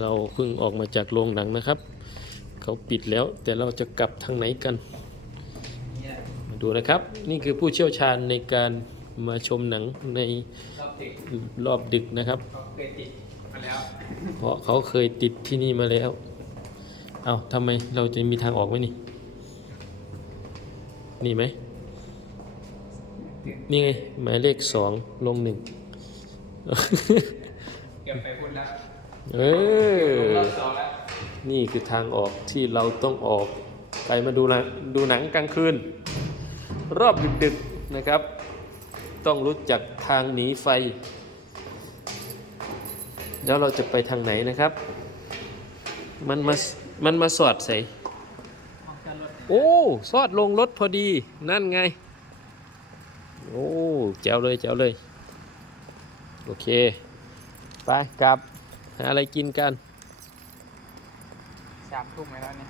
เราเพิ่งออกมาจากโรงหนังนะครับ เขาปิดแล้วแต่เราจะกลับทางไหนกัน มาดูนะครับ นี่คือผู้เชี่ยวชาญในการมาชมหนังในรอบดึกนะครับเขาเคยติดมาแล้วเพราะเขาเคยติดที่นี่มาแล้ว เอาทำไมเราจะมีทางออกไหมนี่ นี่ไหม นี่ไงหมายเลขสองลงหนึ่งเก็บไปพูดแล้ว เอรออบสองแล้วนี่คือทางออกที่เราต้องออกไปมาดูหนังดูหนังกลางคืน รอบดึกๆนะครับ ต้องรู้จักทางหนีไฟ แล้วเราจะไปทางไหนนะครับ มันมามันมาสอดใส่ห้องจอดรถโอ้สอดลงรถพอดีนั่นไง โอ้แจ๋วเลยแจ๋วเลย โอเค ไปกลับ หาอะไรกินกันสามทุ่มไปแล้วเนี่ย